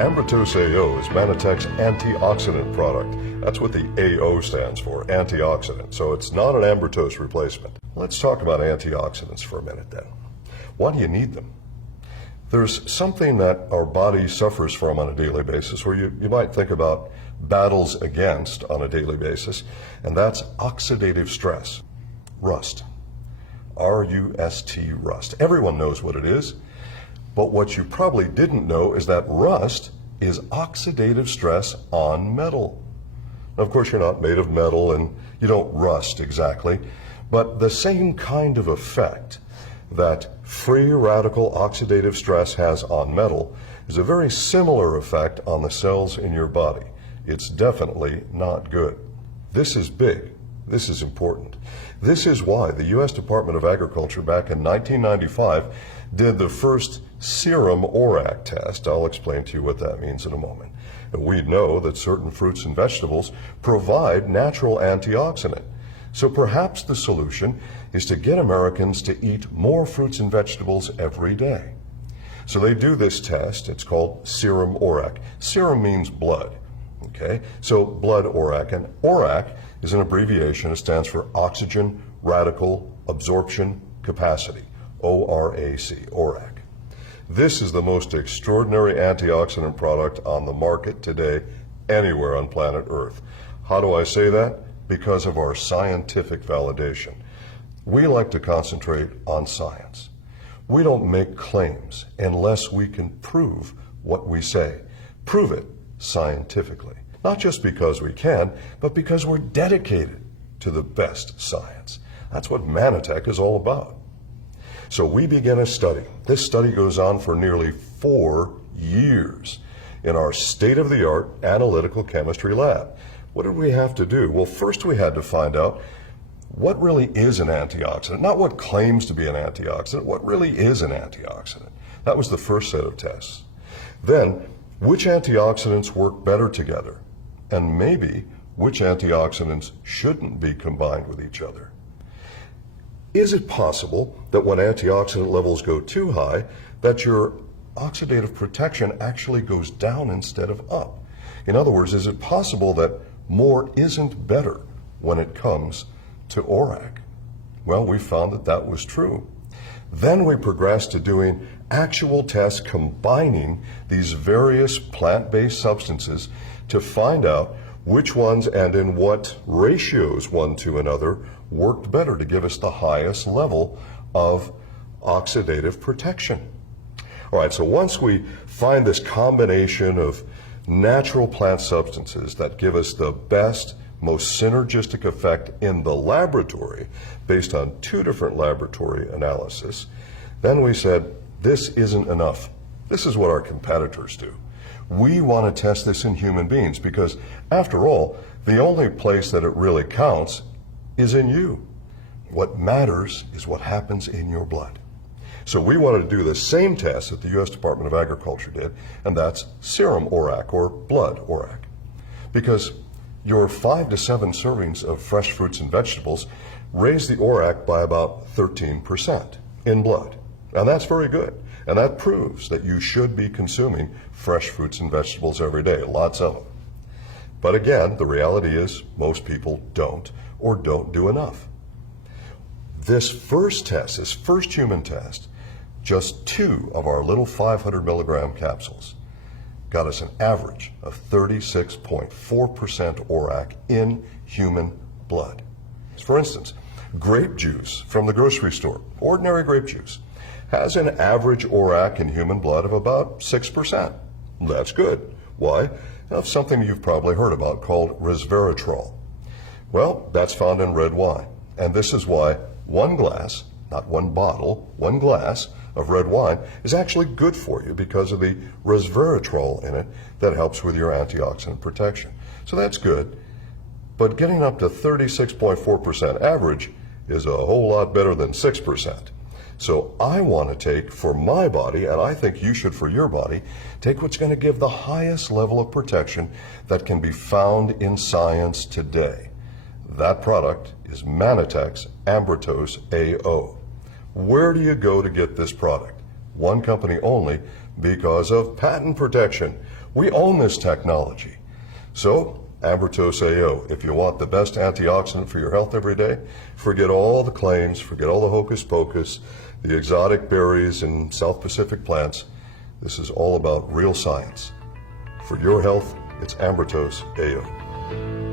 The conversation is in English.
Ambrotose Ao is Manitec's antioxidant product. That's what the AO stands for, antioxidant. So it's not an ambrotose replacement. Let's talk about antioxidants for a minute then. Why do you need them? There's something that our body suffers from on a daily basis, where you might think about battles against on a daily basis, and that's oxidative stress, rust. R-U-S-T, rust. Everyone knows what it is. But what you probably didn't know is that rust is oxidative stress on metal. Now, of course, you're not made of metal and you don't rust exactly, but the same kind of effect that free radical oxidative stress has on metal is a very similar effect on the cells in your body. It's definitely not good. This is big. This is important. This is why the U.S. Department of Agriculture back in 1995 did the first serum ORAC test. I'll explain to you what that means in a moment. And we know that certain fruits and vegetables provide natural antioxidant. So perhaps the solution is to get Americans to eat more fruits and vegetables every day. So they do this test. It's called serum ORAC. Serum means blood. Okay? So blood ORAC. And ORAC is an abbreviation. It stands for Oxygen Radical Absorption Capacity. O-R-A-C, ORAC. This is the most extraordinary antioxidant product on the market today anywhere on planet Earth. How do I say that? Because of our scientific validation. We like to concentrate on science. We don't make claims unless we can prove what we say. Prove it scientifically. Not just because we can, but because we're dedicated to the best science. That's what Manitec is all about. So we begin a study. This study goes on for nearly 4 years in our state-of-the-art analytical chemistry lab. What did we have to do? Well, first we had to find out what really is an antioxidant, not what claims to be an antioxidant, what really is an antioxidant. That was the first set of tests. Then, which antioxidants work better together? And maybe which antioxidants shouldn't be combined with each other? Is it possible that when antioxidant levels go too high, that your oxidative protection actually goes down instead of up? In other words, is it possible that more isn't better when it comes to ORAC? Well, we found that that was true. Then we progressed to doing actual tests combining these various plant-based substances to find out which ones and in what ratios one to another worked better to give us the highest level of oxidative protection. All right, so once we find this combination of natural plant substances that give us the best, most synergistic effect in the laboratory based on 2 different laboratory analysis, then we said, this isn't enough. This is what our competitors do. We want to test this in human beings because, after all, the only place that it really counts is in you. What matters is what happens in your blood. So we wanted to do the same test that the U.S. Department of Agriculture did, and that's serum ORAC, or blood ORAC. Because your 5 to 7 servings of fresh fruits and vegetables raise the ORAC by about 13% in blood. And that's very good. And that proves that you should be consuming fresh fruits and vegetables every day, lots of them. But again, the reality is most people don't, or don't do enough. This first test, this first human test, just 2 of our little 500 milligram capsules got us an average of 36.4% ORAC in human blood. For instance, grape juice from the grocery store, ordinary grape juice, has an average ORAC in human blood of about 6%. That's good. Why? That's something you've probably heard about called resveratrol. Well, that's found in red wine. And this is why 1 glass, not 1 bottle, 1 glass of red wine is actually good for you because of the resveratrol in it that helps with your antioxidant protection. So that's good. But getting up to 36.4% average is a whole lot better than 6%. So I want to take for my body, and I think you should for your body, take what's going to give the highest level of protection that can be found in science today. That product is Manitec's Ambrotose Ao. Where do you go to get this product? One company only because of patent protection. We own this technology. So, Ambrotose Ao, if you want the best antioxidant for your health every day, forget all the claims, forget all the hocus pocus, the exotic berries and South Pacific plants. This is all about real science. For your health, it's Ambrotose Ao.